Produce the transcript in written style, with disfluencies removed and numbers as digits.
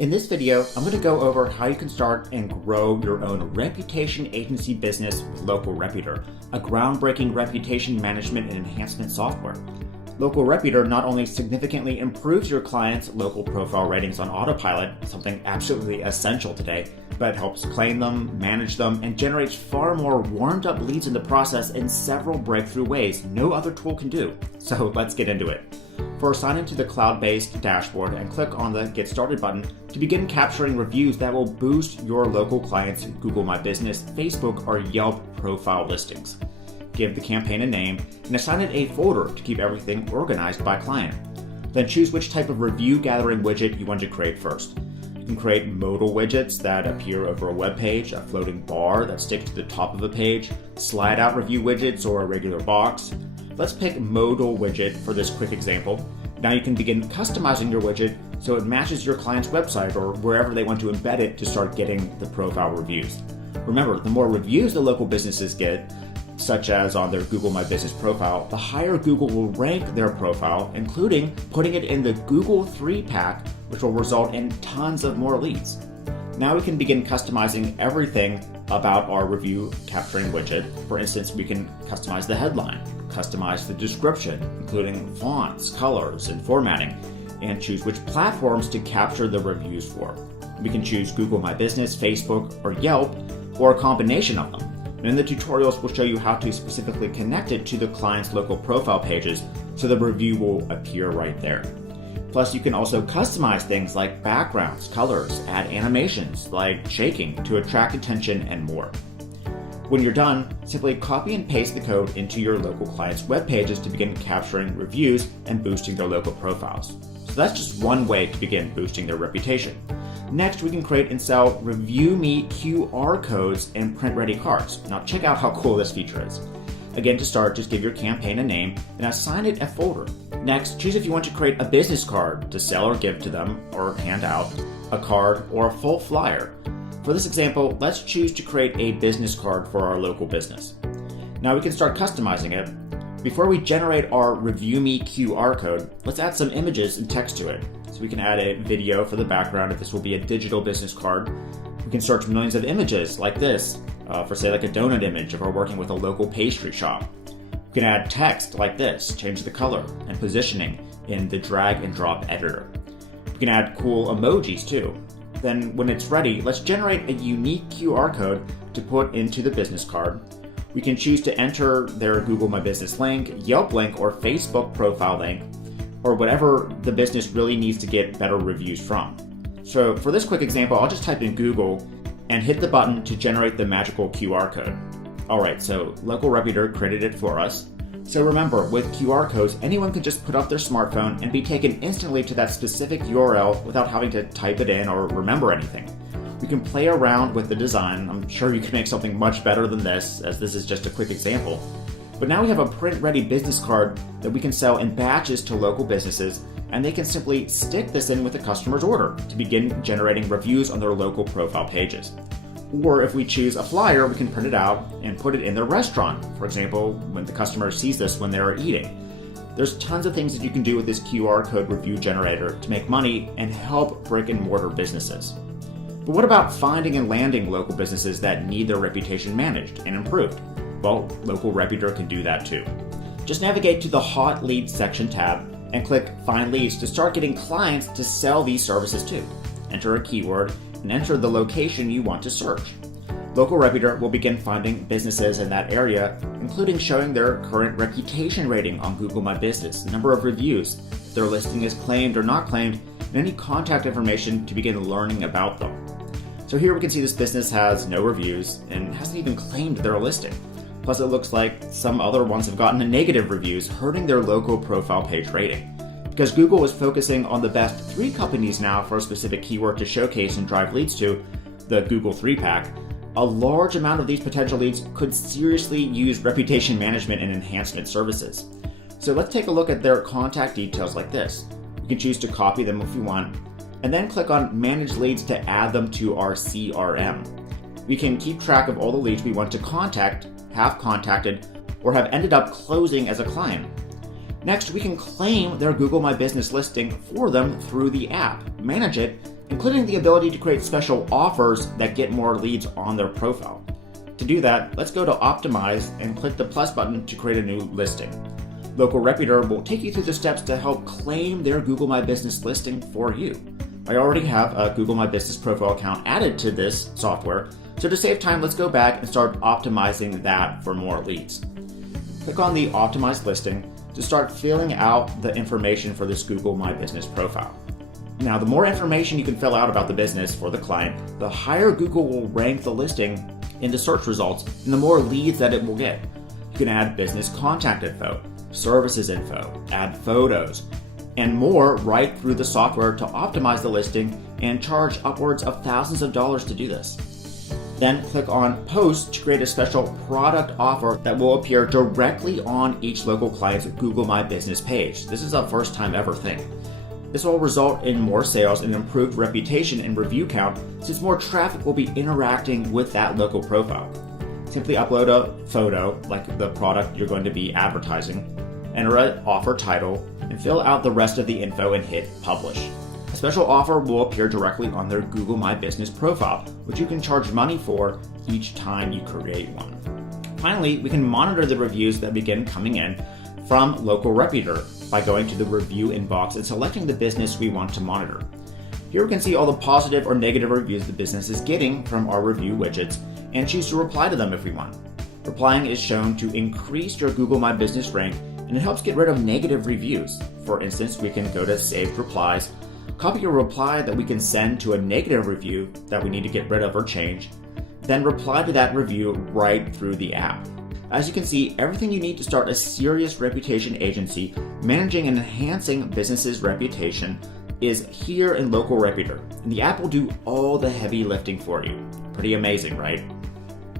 In this video, I'm going to go over how you can start and grow your own reputation agency business with LocalReputor, a groundbreaking reputation management and enhancement software. LocalReputor not only significantly improves your clients' local profile ratings on autopilot, something absolutely essential today, but helps claim them, manage them, and generates far more warmed-up leads in the process in several breakthrough ways no other tool can do. So let's get into it. First, sign into the cloud-based dashboard and click on the Get Started button to begin capturing reviews that will boost your local clients' Google My Business, Facebook, or Yelp profile listings. Give the campaign a name and assign it a folder to keep everything organized by client. Then choose which type of review gathering widget you want to create first. You can create modal widgets that appear over a web page, a floating bar that sticks to the top of a page, slide out review widgets, or a regular box. Let's pick modal widget for this quick example. Now you can begin customizing your widget so it matches your client's website or wherever they want to embed it to start getting the profile reviews. Remember, the more reviews the local businesses get, such as on their Google My Business profile, the higher Google will rank their profile, including putting it in the Google 3-pack, which will result in tons of more leads. Now we can begin customizing everything about our review capturing widget. For instance, we can customize the headline, customize the description, including fonts, colors, and formatting, and choose which platforms to capture the reviews for. We can choose Google My Business, Facebook, or Yelp, or a combination of them. And in the tutorials, we'll show you how to specifically connect it to the client's local profile pages so the review will appear right there. Plus, you can also customize things like backgrounds, colors, add animations like shaking to attract attention, and more. When you're done, simply copy and paste the code into your local client's web pages to begin capturing reviews and boosting their local profiles. So that's just one way to begin boosting their reputation. Next, we can create and sell Review Me QR codes and print-ready cards. Now check out how cool this feature is. Again, to start, just give your campaign a name and assign it a folder. Next, choose if you want to create a business card to sell or give to them, or hand out, a card, or a full flyer. For this example, let's choose to create a business card for our local business. Now we can start customizing it. Before we generate our Review Me QR code, let's add some images and text to it. So we can add a video for the background if this will be a digital business card. We can search millions of images like this, for say like a donut image if we're working with a local pastry shop. We can add text like this, change the color and positioning in the drag and drop editor. We can add cool emojis too. Then when it's ready, let's generate a unique QR code to put into the business card. We can choose to enter their Google My Business link, Yelp link, or Facebook profile link, or whatever the business really needs to get better reviews from. So for this quick example, I'll just type in Google and hit the button to generate the magical QR code. Alright, so LocalReputor created it for us. So remember, with QR codes, anyone can just put up their smartphone and be taken instantly to that specific URL without having to type it in or remember anything. We can play around with the design. I'm sure you can make something much better than this, as this is just a quick example. But now we have a print-ready business card that we can sell in batches to local businesses, and they can simply stick this in with the customer's order to begin generating reviews on their local profile pages. Or if we choose a flyer, we can print it out and put it in their restaurant. For example, when the customer sees this when they're eating. There's tons of things that you can do with this QR code review generator to make money and help brick and mortar businesses. But what about finding and landing local businesses that need their reputation managed and improved? Well, LocalReputor can do that too. Just navigate to the Hot Leads section tab and click Find Leads to start getting clients to sell these services to. Enter a keyword and enter the location you want to search. LocalReputor will begin finding businesses in that area, including showing their current reputation rating on Google My Business, the number of reviews, if their listing is claimed or not claimed, and any contact information to begin learning about them. So here we can see this business has no reviews and hasn't even claimed their listing. Plus it looks like some other ones have gotten negative reviews, hurting their local profile page rating. Because Google is focusing on the best 3 companies now for a specific keyword to showcase and drive leads to, the Google 3-pack, a large amount of these potential leads could seriously use reputation management and enhancement services. So let's take a look at their contact details like this. You can choose to copy them if you want, and then click on Manage Leads to add them to our CRM. We can keep track of all the leads we want to contact, have contacted, or have ended up closing as a client. Next, we can claim their Google My Business listing for them through the app, manage it, including the ability to create special offers that get more leads on their profile. To do that, let's go to Optimize and click the plus button to create a new listing. LocalReputor will take you through the steps to help claim their Google My Business listing for you. I already have a Google My Business profile account added to this software, so to save time, let's go back and start optimizing that for more leads. Click on the Optimize listing to start filling out the information for this Google My Business profile. Now, the more information you can fill out about the business for the client, the higher Google will rank the listing into search results and the more leads that it will get. You can add business contact info, services info, add photos, and more right through the software to optimize the listing and charge upwards of thousands of dollars to do this. Then click on Post to create a special product offer that will appear directly on each local client's Google My Business page. This is a first time ever thing. This will result in more sales and improved reputation and review count, since more traffic will be interacting with that local profile. Simply upload a photo, like the product you're going to be advertising, enter an offer title, and fill out the rest of the info and hit Publish. A special offer will appear directly on their Google My Business profile, which you can charge money for each time you create one. Finally, we can monitor the reviews that begin coming in from LocalReputor by going to the review inbox and selecting the business we want to monitor. Here we can see all the positive or negative reviews the business is getting from our review widgets and choose to reply to them if we want. Replying is shown to increase your Google My Business rank, and it helps get rid of negative reviews. For instance, we can go to Saved Replies, copy a reply that we can send to a negative review that we need to get rid of or change, then reply to that review right through the app. As you can see, everything you need to start a serious reputation agency managing and enhancing businesses' reputation is here in LocalReputor, and the app will do all the heavy lifting for you. Pretty amazing, right?